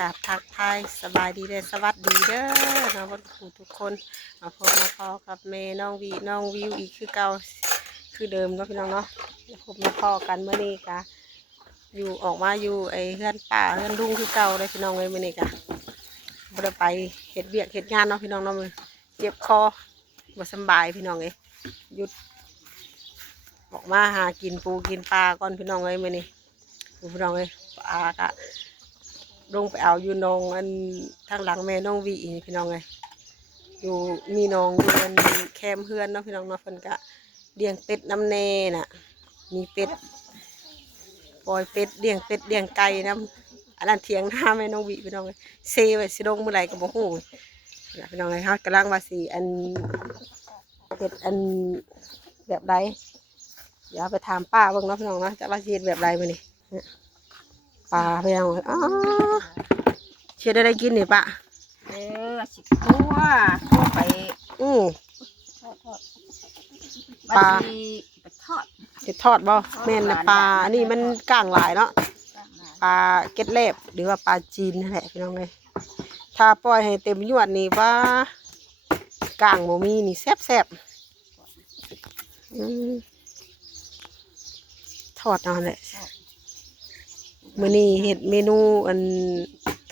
กราบทักทายสบายดีเด้อสวัสดีเด้อน้องบนคูทุกคนมาพบมาพอกับเมน้องวีน้องวิวอีกคือเก่าคือเดิมเนาะพี่น้องเนาะมาพบมาพอกันเมื่อนี้กะอยู่ออกมาอยู่ไอ้เฮือนป่าเฮือนลุงคือเก่าเลยพี่น้องเลยเมื่อนี้กะบ่ได้ไปเฮ็ดเวียกเฮ็ดงานเนาะพี่น้องเนาะมือเจ็บคอบ่สบายพี่น้องเลยหยุดออกมาหากินปูกินปลาก่อนพี่น้องเลยเมื่อนี้พี่น้องเลยปลากะ ลงไปเอาอยู่นองอันทางหลังแม่น้องวีนี่พี่น้องไงอยู่มีน้องอยู่อันแคมเฮือนเนาะพี่น้องเนาะเพิ่นกะเลี้ยงเป็ดน้ำแน่น่ะ มีเป็ดปล่อยเป็ดเลี้ยงเป็ดเลี้ยงไก่น้ำอันนั้นเถียงหน้าแม่น้องวีพี่น้องเลยเซไว้สิลงเมื่อไหร่ก็บ่ฮู้น่ะพี่น้องเลยเฮากำลังว่าสิอันเป็ดอันแบบใดเดี๋ยวไปถามป้าเบิ่งเนาะพี่น้องนะจะว่าสิเฮ็ดแบบใดมื้อนี้เนี่ย ปลาพี่น้องเลยอ๋อเชื่อได้ได้กินนี่ปะเออสิตัวตัวไปอือทอดทอดปลาบัดนี้ไปทอดจะทอดบ่แม่นนะปลาอันนี้มันก้างหลายเนาะตั้งหน้าปลาเก็ดเล็บหรือว่าปลาจีนนั่นแหละพี่น้องเลยถ้าปล่อยให้เต็มยวดนี่ว่าก้างบ่มีนี่แซ่บแซ่บๆอืมทอดเอาแหละ มื้อนี้เฮ็ดเมนูอัน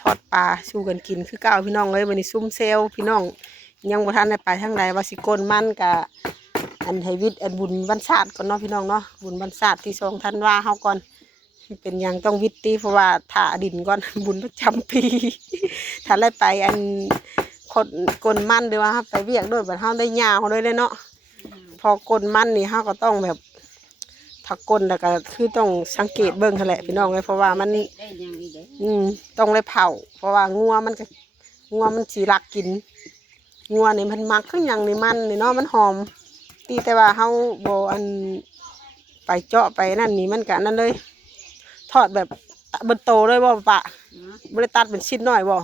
ทอดปลาสู้กันกินคือเก่าพี่น้องเลยมื้อนี้ซุ่มเซลพี่น้อง ยังบ่ทันได้ไปทางใดว่าสิกลมันกะอันให้วิทย์อันบุญวันศาตก่อนเนาะพี่น้องเนาะบุญวันศาตที่สองธันว่าเฮาก่อนเป็นยังต้องวิทย์ตีเพราะว่าถ่าดินก่อนบุญประจำปีถ้าได้ไปอันคนกลมันหรือว่าไปเวียกด้วยบัดเฮาได้ยาวเลยเลยเนาะพอกลมันนี่เฮาก็ต้องแบบ ถ้ากลแล้วก็คือต้องสังเกตเบิ่งหั่นแหละพี่น้องเลยเพราะว่ามันได้ยังอีกเด้อืมต้องเลยเผาเพราะว่างัวมันก็งัวมันสีรักกิน งัวนี่มันมักขึ้นอหย่างนี่มันนี่เนาะมันหอม ตีแต่ว่าเฮาบ่อันไปเจาะไปนั่นนี่มันก็อันนั่นเลย ทอดแบบเบิดโตเลยบ่ปะเนาะบ่ได้ตัดเป็นชิ้นน้อยบ่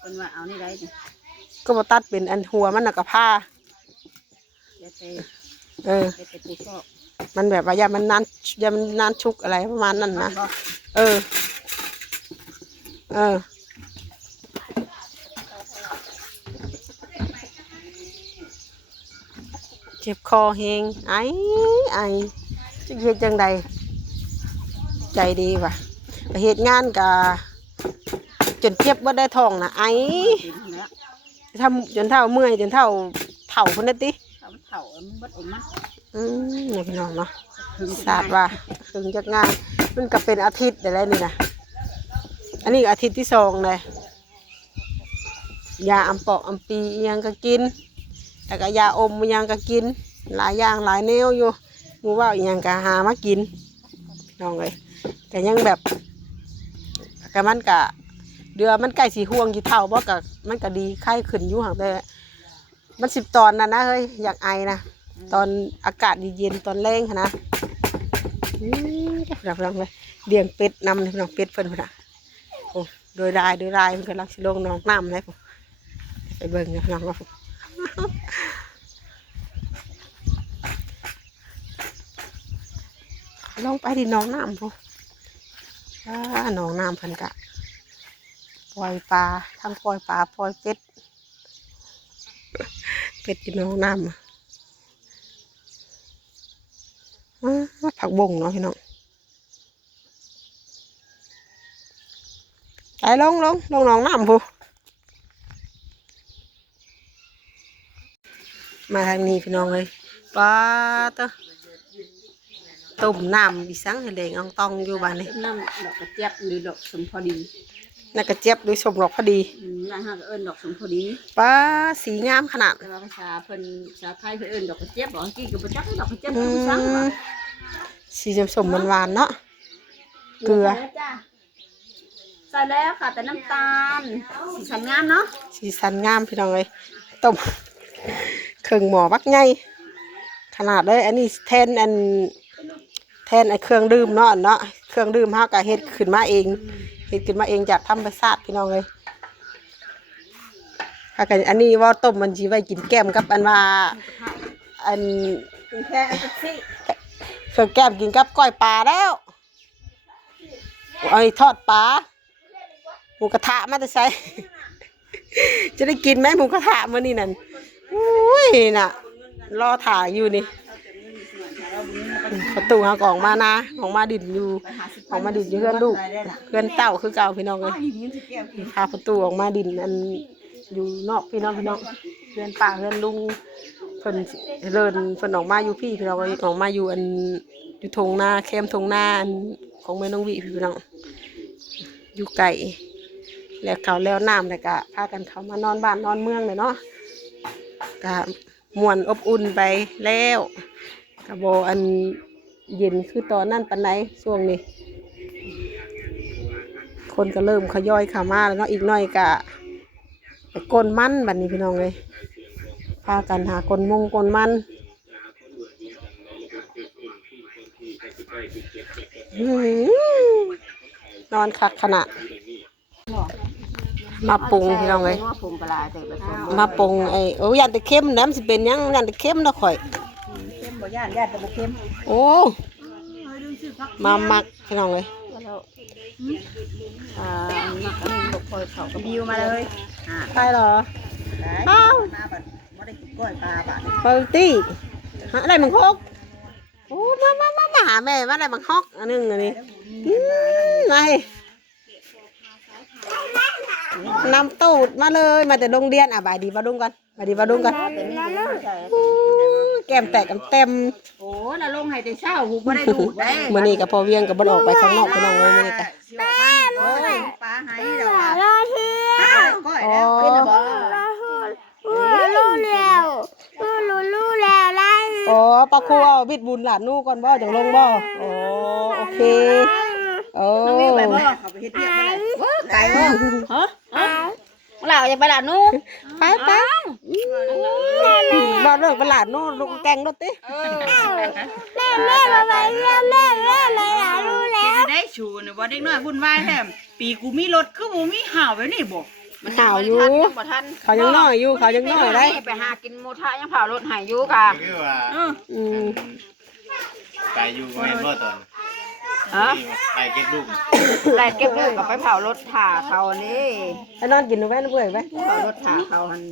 เป็นว่าเอานี่ได้ดิก็บ่ตัดเป็นอันหัวมันน่ะก็ผ้าเดี๋ยวไปเออ ไปไปปูซอก มันแบบว่าอย่ามันนานอย่ามันนานชุกอะไรประมาณนั้นนะบ่เออ เออเจ็บคอแหงไอไอจะเฮ็ดจังใดใจดีว่ะไปเฮ็ดงานกะจนเจ็บว่าได้ท้องนะไอกินแล้วทำจนเท่าเมื่อยจนเท่าเท่าคนนั้นติเอามันเผาเอามันเบดออกมา อืมเนี่ยพี่น้องเนาะถึงจะทราบว่าถึงจากงานมันก็เป็นอาทิตย์อะไรนี่นะอันนี้ก็อาทิตย์ที่สองเลยยาอัมปอกอัมปียังก็กินแล้วก็ยาอมยังก็กิน หลายอย่างหลายแนวอยู่มูว่าอิหยังก็หามากินน้องเลยแต่ยังแบบกมันกะเดือมันใกล้สีห่วงกี่เท่าบ่กะมันก็ดีไข้ขึ้นอยู่ห่างแต่มันสิบตอนนะนะเฮ้ยอยากไอนะ ตอนอากาศเย็นๆตอนแรงหั้นนะอืมรับรองเลยเลี้ยงเป็ดนำพี่น้องเป็ดเพิ่นพุ่นน่ะโอ้โดยรายโดยรายเพิ่นกำลังสิลงน้องน้ำเลยผมไปเบิ่งนะพี่น้องว่าผมลงไปที่น้องน้ำผมอ่าน้องน้ำเพิ่นกะปล่อยปลาทั้งปล่อยปลาปล่อยเป็ดเป็ดที่น้องน้ำอะ อ้า ผักบงเนาะพี่น้องไปลงลงลงหนองน้ำพูมาทางนี้พี่น้องเลยปลาเตอต้มน้ำดิสังให้แดงอองตองอยู่บ้านนี้น้ำดอกกระเจี๊ยบหรือดอกสมพอดีน่ากระเจี๊ยบด้วยสมหลอกพอดีอืมร้านห้างก็เอิ้นดอกสมพอดีปลาสีงามขนาดแต่ว่าภาษาเพิ่นภาษาไทยเพิ่นเอิ้นดอกกระเจี๊ยบบอกกินกับบ่จักดอกกระเจี๊ยบอืคือผู้ สั่งว่ะมสีสมๆหวานๆเนาะเกลือใส่แล้วจ้ะใส่แล้วค่ะ แต่น้ำตาล สีสันงามเนาะสีสันงามพี่น้องเลยต้มเครื่องหมอบักไงขนาดเลยอันนี้แทนอันแทนไอเครื่องดื่มเนาะอันเนาะเครื่องดื่มเฮาก็เฮ็ดขึ้นมาเองเฮ็ดขึ้นมาเองจากธรรมชาติพี่น้องเลยถ้ากันอันนี้ว่าต้มมันสิไว้กินแก้มกับอันว่าอันเป็นแค่เป๊ปซี่ เครื่อแก้มกินกับก้อยปลาแล้วไอ้ทอดปลาหมูกระทะมาแต่ใส่จะได้กินไหมหมูกระทะมื้อนี้นั่นอุ้ยน่ะ รอถ่ายอยู่นี่ประตูหากออกมานะออกมาดินอยู่ออกมาดินอยู่เพื่อนลูกเพื่อนเต่าคือเก่าพี่น้องเลยพาประตูออกมาดินอันอยู่นอกพี่น้องพี่น้องเพื่อนป้าเพื่อนลุง เพิ่นเดินเพิ่นออกมาอยู่พี่พี่น้องเลยออกมาอยู่อันอยู่ทงนาแคมทงนาอันของแม่น้องวิพี่น้องอยู่ไก่แล้วเขาแล้วน้ำแล้วก็พากันเขามานอนบ้านนอนเมืองเลยเนาะก็มวนอบอุ่นไปแล้วกะโบอันเย็นคือตอนนั้นปันไหนช่วงนี้ คนก็เริ่มขย่อยขามาแล้วเนาะอีกหน่อยก็ไปกลมันบัดนี้พี่น้องเลย พากันหากลมงกลมันอื้อหือนอนคักขนาดมาปรุงพี่น้องเลยว่าปรุงปลาแต่ผสมมาปรุงไอ้โอ้ยันแต่เข้มนะมันสิเป็นหยังยันแต่เข้มนะข่อยเข้มบ่ย่านย่านแต่บ่เข้มโอ้มามักพี่น้องเลยอ่ามักอันนี้บ่ค่อยเข้ากับบิวมาเลยอ่าใช่เหรอได้อ้าวมา บัดบ่ได้กินกล้อยปลาบัดปาร์ตี้หาอะไรมังฮอกโอ้มามามามาหาแม่มาอะไรมังฮอกอันหนึงอันนี้อืมไงนำตูดมาเลยมาแต่โรงเรียนอะบายดีบาดุงกันบายดีบาดุงกันแต่นี่ก็ไม่ใช่อู้แก้มแตกกันเต็มโอ้น่ะลงให้แต่เช้าหูบ่ได้ดูดได้มื่อนี้กับพอเวียงกับบออกไปข้างนอกพี่น้องเลยมื่อนี้กันสิออกมาโอ้ยปลาให้ดอกอะรอทีก้อยแล้วเป็นบ่ รู้แล้วรู้รู้รู้แล้วไล่ อ๋อปลาคูเอาบิดบุญหลานนู่ก่อนบ่จังลงบ่อ๋อโอเคโอ้น้องวิวไปบ่เขาไปเฮ็ดเวียกบ่ได้เว้อไก่บ่ฮะฮะเราจะไปละนูไปไปบ่เลิกไปหลานนู่ลูกแกงรถติแม่แม่มาไปแม่แม่แม่มาหารู้แล้วได้ชูนะบ่เด็กน้อยวุ่นวายแท้ปีกูมีรถคือบ่มีห่าวไว้นี่บ่ ข่าวอยู่บ่ทันเขายังน้อยอยู่เขายังน้อยได้ไปหากินหมูทะยังเผารถใหายอยู่ค่ะคือว่าเอออืมไก่อยู่แม่นบ่ตอนฮะไก่เก็บลูกไล่เก็บลูกกับไปเผารถถ่าเขานี่ไปนอนกินหนูแว่นเบื่อยไหมเผารถถ่าเขาหัน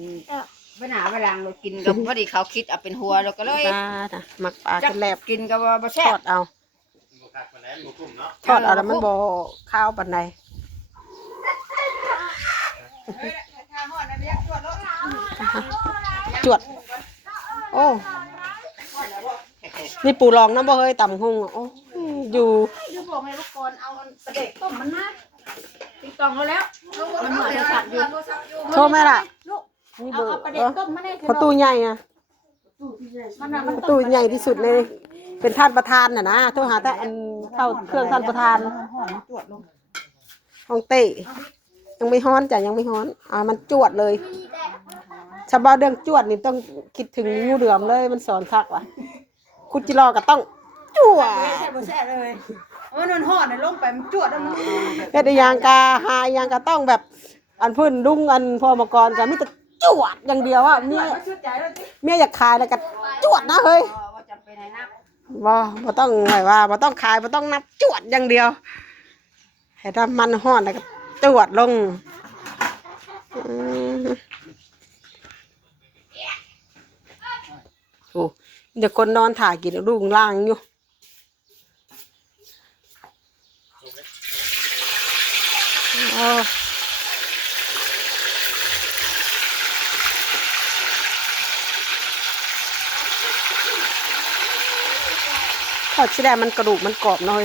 ไปหนาไปหลังรถกินกับพอดีเขาคิดเอาเป็นหัวเราก็เลยปลาน่ะหมักปลากันแลบกินกับว่าบ่ทแซ่อบดเอาบ่คักปานใดบ่คุ้มเนาะทอดเอาแล้วมันบ่ข้าวปานใด จวด โอ้นี่ปูรองน้ำบ่เฮ้ยต่ำหงอะโอ้อยู่อยู่บอกให้ลูกกอนเอาประเด็กต้มมันนะติดตองเขาแล้วมันเหมือนจะสัตว์อยู่โชว์แม่ล่ะลูกนี่เอาเบอร์เอาประเด็กต้มมาได้ประตูใหญ่อะมันน่ะปมันระตูใหญ่ที่สุดเลย เป็นท่านประธานน่ะนะโทรหาแต่อันเข้าเครื่องท่านประธานห้องเต้ ยังไม่ฮ้อนจ้ะยังไม่ฮ้อนอ่ามันจวดเลยชาวบ้านเรื่องจวดนี่ต้องคิดถึงงูเหลือมเลยมันสอนคักว่ะคุณจิรอก็ต้องจวดแซ่บบ่แซ่บเลยเออมันฮอดน่ะลงไปมันจวดแล้วมันเฮ็ดอีหยังกาหาอีหยังก็ต้องแบบ อันพื้นดุ้งอันพอมากรก็มีแต่จวดอย่างเดียวอะเมียชุดใจแล้วติเมียอยากขายแล้วก็จวดนะเฮ้ยว่าจะไปไหนนะบ่บ่ต้องไงว่าบ่ต้องขายบ่ต้องนับจวดอย่างเดียวให้ถ้ามันห้อนแล้วก็ จวดลงโอ้เดี๋ยวคนนอนถ่ายกินลูกล่างอยู่โอ้ทอดชิแดมันกระดูกมันกรอบหน่อย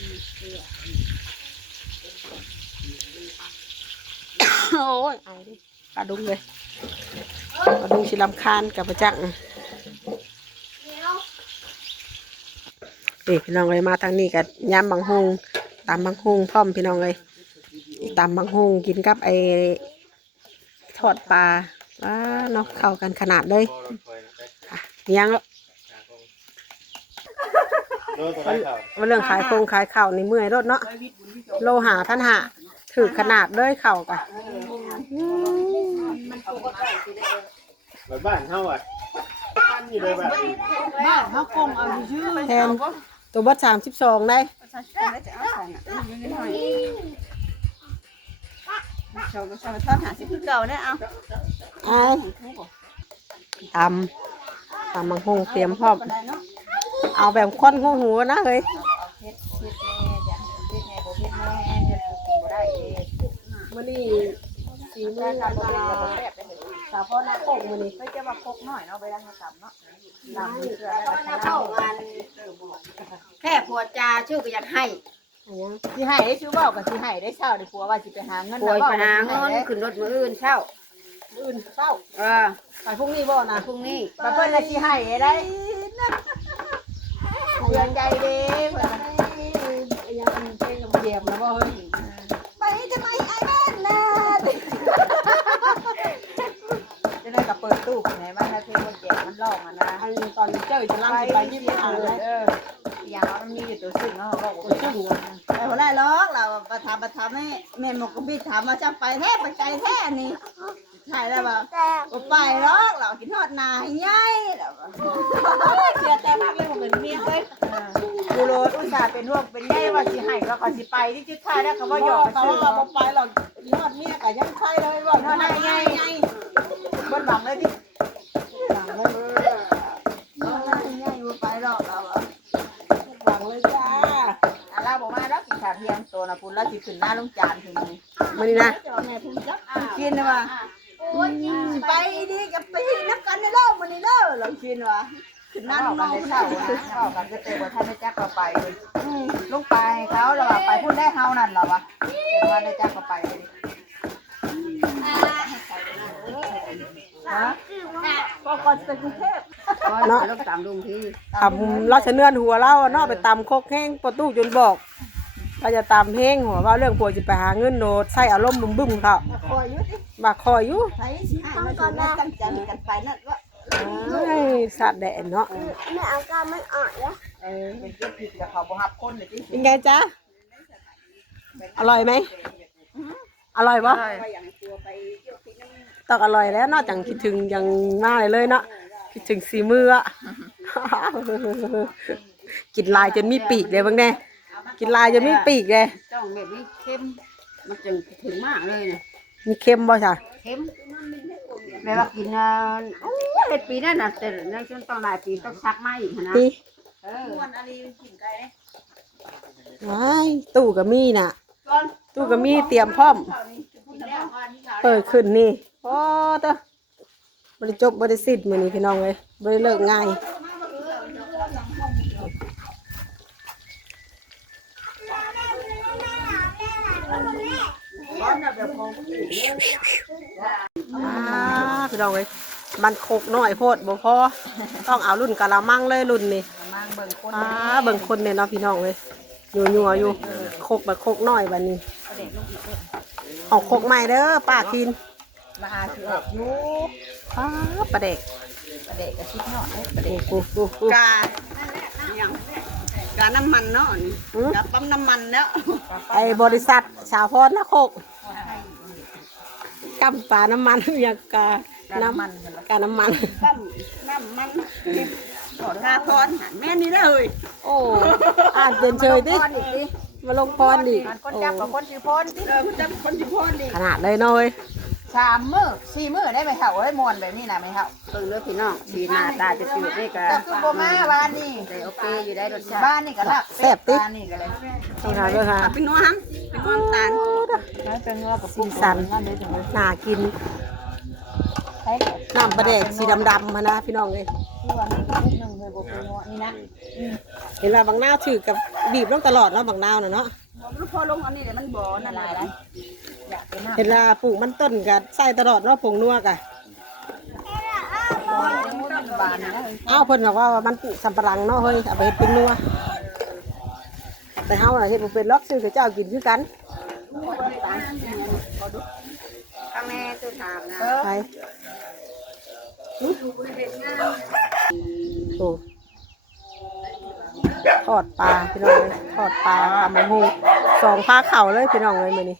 โอ้ยไอดิปลาดุงเลยปลาดุงชิลำคาญกับประจักษ์นี่พี่น้องเลยมาทางนี้กับยำบางฮงตำบางฮงพร้อมพี่น้องเลยตำบางฮงกินกับไอ้ทอดปลาว้าเนาะเข้ากันขนาดเลยอะยังแล้วโลตัวไหนเขาว่าเรื่องขายโครงขายเข่าวนี่เมื่อยรถเนาะโลหะพันหะ ถือขนาดเลยเข่ากันแบบบ้านเฮาอะบ้านอยู่เลยแบบบ้านเฮาคงเอาชื่อแทนตัวบัดสามสิบสองได้ชาวชาวทอดหาสิคือเก่าเนี่ยเอาไอ้ตำตำบางฮงเตรียมพร้อมได้เนาะเอาแบบค้อนหัวหัวนะเฮ้ย เฮ็ดเฮ็ดแม่จ้ะเฮ็ดแม่บ่เฮ็ดแม่เฮ็ดกินบ่ได้เอง มันนี่สีมือทำบ่เป็นก็บ่แซ่บได้เห็นสาพอน้าโคกมันนี่เพิ่จะมาคกหน้อยเนาะไปแล้วมาตำเนาะตำเกลือแล้วก็เข้ากันแค่ผัวจาชื่อก็อยากให้สิให้ได้ชื่อเว้าก็สิให้ได้เช้าได้ผัวว่าสิไปหาเงินป่วยไปหาเงินขึ้นรถมืออื่นเช่าอื่นเศร้าเออไปพรุ่งนี้บ่นะพรุ่งนี้มาเพิ่นน่ะสิให้ได้เตือนใจเด้เพิ่นน่ะ ยังเป็นลมเยียบนะบ่เฮ้ย ไปจะไปไอ้บ้านน่ะจะได้กับ เปิดตู้ไหนบ้างนะเพลงมันแจกมันร้องอะนะอันนี้ตอนเจ้าจะล่างไปยี่สิบห้าเลยเอออย่างมันมีอยู่ตัวซึ่งเนาะบอกตัวว่าซึ่งอะไอ้หัวหน้าล็อกเราประทามประทามให้แม่หมกกบิดถามว่าจะไปแท้ไปไกลแท้นี่ใช่แล้วบ่แต่บ่ไปล็อกเรากินทอดนาให้ใหญ่แล้วบ่เสียใจมากเลยผมเป็นเมียเอ้ยกูโรดอุตส่าห์เป็นห่วงเป็นใยว่าสิให้ก็ก็สิไปที่จุดท้ายแล้วก็บ่บ่หยยออกมกันแต่ซื้อว่าบ่บ่ไปหรอกยอดเมียก็ยังใครเลยบ่ทอดนาใหญ่ใหญ่เบิ่นบังเลยดิบังเลยทอดนาใหญ่บ่ไปหรอกเราอะ หวังเลยจ้า อะเราบอกมาแล้วกินขา เพียงตัวนะพุ่นแล้วสิขึ้นหน้าลงจานถึงนี่มานี่นะกินนะว่าไปดีกับไปนับกันในโลกมันนี่เด้อเรากินว่ะขึ้นหน้าลงกันได้เศร้านะเข้ากันก็เตะบ่ทันได้จักก็ไปลยลงไปเขาเราว่าไปพูดได้เฮานั่นเหรอวะแต่ว่าได้จักก็ไปเลยฮะก็ก่อนจะไปกรุงเทพก็จะลงตามลุงพี่ทำเราจะเนื่อนหัวเราเนาะไปตำโคกแห้งประตูจนบอก เราจะตำแห้งหัวว่าเรื่องผัวจะไปหาเงินโนดใส่อารมณ์บึ้มบึ้มๆเขาคอยอยู่ดิบากคอยอยู่ใช้สิให้มาถึงได้ตั้งใจกันไปนั่นว่าไอ้สัตว์แดดเนาะไม่เอากามันอ่อนแล้วเออเป็นเจ้าผิดกับเขาบ่ฮับคนเลยที่เป็นไงจ๊ะอร่อยไหมอร่อยปะต้องอร่อยแล้วเนอกจากคิดถึงอย่างมากเลยเลยเนาะคิดถึงสีมืออะกินลายจนมีปีกเลยบางแน่ กินลายจนมีปีกเลยต้องแบบนี้เข้มมันจึงถึงมากเลยเนี่ยมีเค็มบ่จ้ะเข้มแม่ว่ากินอ่าโอ้ยเฮ็ดปีนั่นน่ะแต่นั่นจนต้องหลายปีต้องซักมาอีกนะนี่เออม่วนอันนี้กินไก่ว้ายตู้กับมีน่ะตู้กับมีเตรียมพร้อม เปิดขึ้นนี่โอ้เต้อบริจบบริสิทธิ์มือนี้พี่น้องเลยบริเลิกง่าย พี่น้องเลยมันโคกน้อยโพดบ่พอต้องเอารุ่นกะละมังเลยรุ่นนี้มังเบิ่งคนอ่าเบิ่งคนเนี่ยเนาะพี่น้องเลยอยู่ยัวๆอยู่โคกแบบโคกน้อยบัดนี้เอาโคกใหม่เด้อป้ากินมาหาสิออกอยู่ป้าประเด็กประเด็กกับชิดเนาะประเด็กกูกูกูกาอย่างกาน้ำมันเนาะนี่กาปั๊มน้ำมันเนาะไอ้บริษัทสาวพรนะโคก กำปลาน้ำมันอย่างกาน้ำมันกาน้ำมันปั๊มน้ำมันถอนกาทอนหันแม่นี่เลยโอ้อ่านเป็นเชยดิพอนอีกดิมาลงพรดิมันคนจับกับคนสิพนติเออมันจะคนที่พอนดิขนาดเลยเนาะเว้ยสามมื้อสี่มื้อได้ไหมเฒ่าเอ้ยม่วนแบบนี้น่ะไหมเฒ่าเบิ่งเด้อพี่น้องสีหน้าตาจะจืดนี่ก็ก็คือบ่มาบ้านนี่แต่โอเคอยู่ได้รสชาติบ้านนี่ก็ลักบ้านนี่ก็เลยต้องหาด้วยค่ะเอาเป็นนัวฮัมเป็นนัวน้ำตาล แล้วเป็นงัวกับสีสันน่ากินน้ำประเด็กสีดำๆมานะพี่น้องเลยที่ว่ามีนิดนึงเลยบ่เป็นงัวนี่นะเห็นว่าบางนาวถือกับบีบลงตลอดเนาะบางนาวน่ะเนาะลูกพอลงอันนี้เดี๋ยวมันบ่นั่นหลายแล้วอยากเห็นลาปลูกมันต้นกัใส่ตลอดเนาะผงนัวกะบานนะอ้าวเพิ่นบอกว่ามันปลูกสำปะหลังเนาะเฮ้ยเอาไปเฮ็ดเป็นนัวแต่เฮาน่ะเฮ็ดบ่เป็นล็อกซื้อกับเจ้ากินคือกัน ข้าแม่ตัวถามนะไปโอ้ทอดปลาพี่น้องเลยทอดปลาทำมะฮูสองผ้าเข่าเลยพี่น้องเลยมือนี้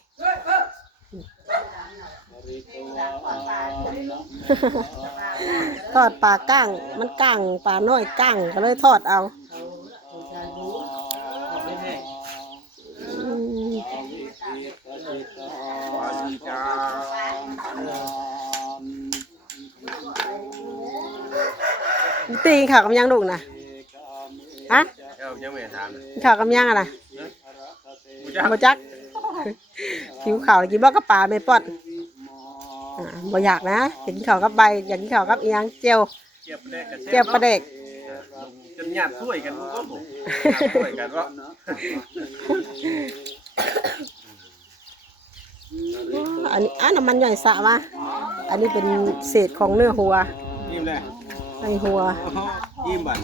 ทอดปลาก้าง มันก้างปลาน้อยก้างก็เลยทอดเอา ตีข่าวกับยังดุนะฮะเจ้ายังไม่ถามข่าวกับยังอะนะบ่จักกินข่าวแล้วกินบ่กับปลาไม่ปอดอ่าบ่อยากนะอยากกินข่าวกับใบอยากกินข่าวกับอีหยังเจียวเจียบแรกกันเจียวปลาเด็กจนหยาดถ้วยกันก็ผมหยาดถ้วยกันว่าอันนี้อันน้ำมันย่อยสะมาอันนี้เป็นเศษของเนื้อหัว ยิ้มเลย ไอหัวยิ้มบัน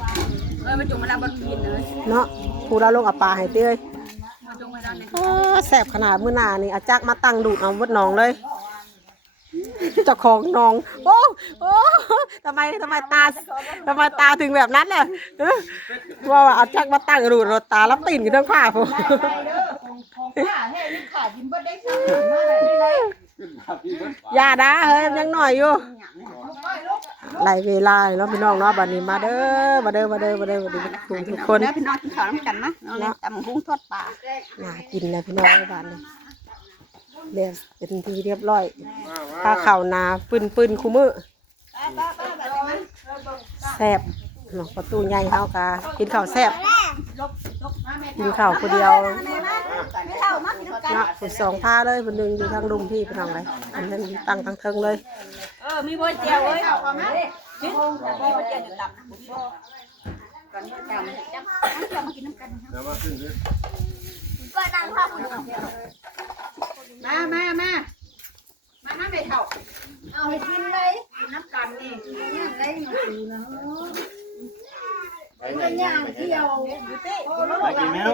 เออมาจุ่มมาแล้วบนกินเลยเนาะผู้เราลงเอาปลาให้เต้ยมาจุ่มมาแล้วเนี่ยโอ้แสบขนาดมื้อหน้านี่อาจักมาตั้งดูดเอาวัดหนองเลยเจ้าของหนอง โอ้โอ้ทำไมทำไมตาทำไมตาถึงแบบนั้นเนี่ยเอ้อว่าว่าอาจักมาตั้งดูดรถตารับตีนกันทั้งผ้าผมข้าให้นี่ขาดินบ่ได้ซื้อมาได้เลย อย่าด่าเฮ้ยมันยังหน่อยอยู่หลายเวลาเนาะพี่น้องเนาะบัดนี้มาเด้อมาเด้อมาเด้อมาเด้อมาเด้อทุกคนทุกคนแล้วพี่น้องกินข้าวน้ำกันนะน้องเนี่ยตำหุ้งทอดปลาน่ากินนะพี่น้องบ้านนี้เรียบเป็นทีเรียบร้อยถ้าเข่าวนาปืนปืนคู่มือแซ่บเนาะประตูใหญ่เฮากากินข้าวแซ่บ กินข้าวคนเดียวไม่เท่ามากินกันเนาะสุดสองผ้าเลยคนหนึ่งอยู่ทางลุมพี่พี่น้องเลยอันนั้นตั้งทางเทิงเลย เออ มีบ่เจียวเอ้ยเอาเข้ามาชิ้นมีบ่เจียวอยู่ตับก่อนที่จะมาจังจะมากินน้ำกันแล้วมาขึ้นขึ้นก็ดังพ่อคุณมามามามาน้ำไม่เท่าเอาให้กินเลยน้ำกันนี่เนี่ยได้อยู่นะ ไปไหนเป็นอย่างเที่ยวอยู่ติไปกินแล้ว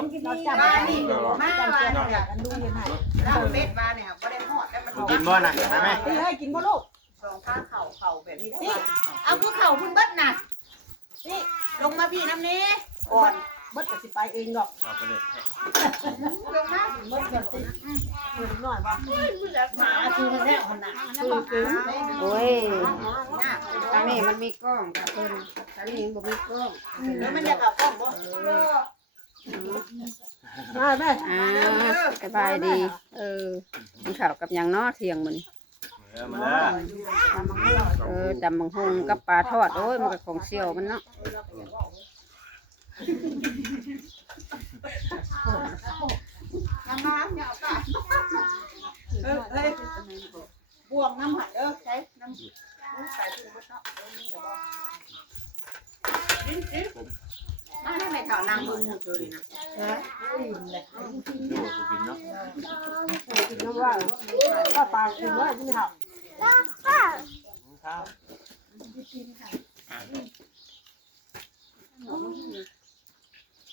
มานี่มามาเนี่ยกันดูยังไงเราเม็ดมาเนี่ยบ่ได้หอดแล้วมันกินบ่น่ะมาไหมพี่ให้กินบ่ลูกสองข้างเข่าเข่าแบบนี้นี่เอาคือเข่าพุ่นเบิดน่ะนี่ลงมาพี่น้ำนี้ก่อน เบิดก็สิไปเองดอกเอาไปเลยลงมาเบิดก็สิเบิดหน่อยบ่หมาคือมันแน่ขนาดนั้นบอกหาโอ้ยหน้าทางนี้มันมีกล้องกับเพิ่นทางนี้บ่มีกล้องแล้วมันจะเอากล้องบ่มาแม่อ่าสบายดี เออกินข้าวกับหยังเนาะเที่ยงมื้อนี้เออมาแล้วเออดำบังฮงกับปลาทอด โอ้ย มันก็ของเสี่ยวมันเนาะ น้ำน้ำเนี่ยเอาไปเออเฮ้ยบวงน้ำหัดเออใช้น้ำใส่ถุงมดเนาะเออนี่เดี๋ยวบอกดิ้นดิ้นมาให้แม่เท่านั่งดูเฉยนะกินเนาะกินน้ำว่าถ้าปลากินว่าที่นี่ครับข้าวข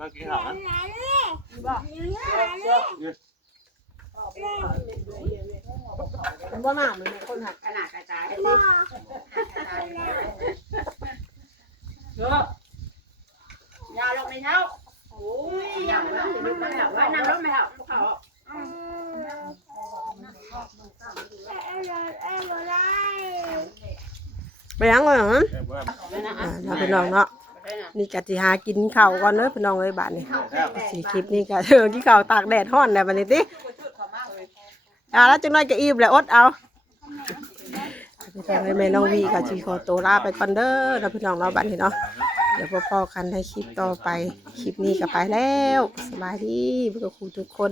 มากินข้าวนะเป็นว่าหน้าเหมือนคนหักขนาดกระจายยาลงในเท้าโอ้ยอยากนะสิลูกมันแบบว่านั่งรถไม่เอาลูกเขาไปยังเลยเหรอเออว่าอ่าเราเป็นน้องเนาะ นี่กะสิหากินข้าวก่อนเด้อพี่น้องเอ้ยบาดนี้แล้วสีคลิปนี้ก็เออที่ข้าวตากแดดฮ้อนแล้วบัดนี้ติไปอ่าแล้วจังน้อยก็อิ่มแล้วอดเอาพี่น้องให้แม่น้องวีกับจีขอตัวลาไปก่อนเด้อเราพี่น้องเราะบัดนี้เนาะเดี๋ยวพอๆกันในคลิปต่อไป คลิปนี้ก็ไปแล้ว สบายดีพวกครูทุกคน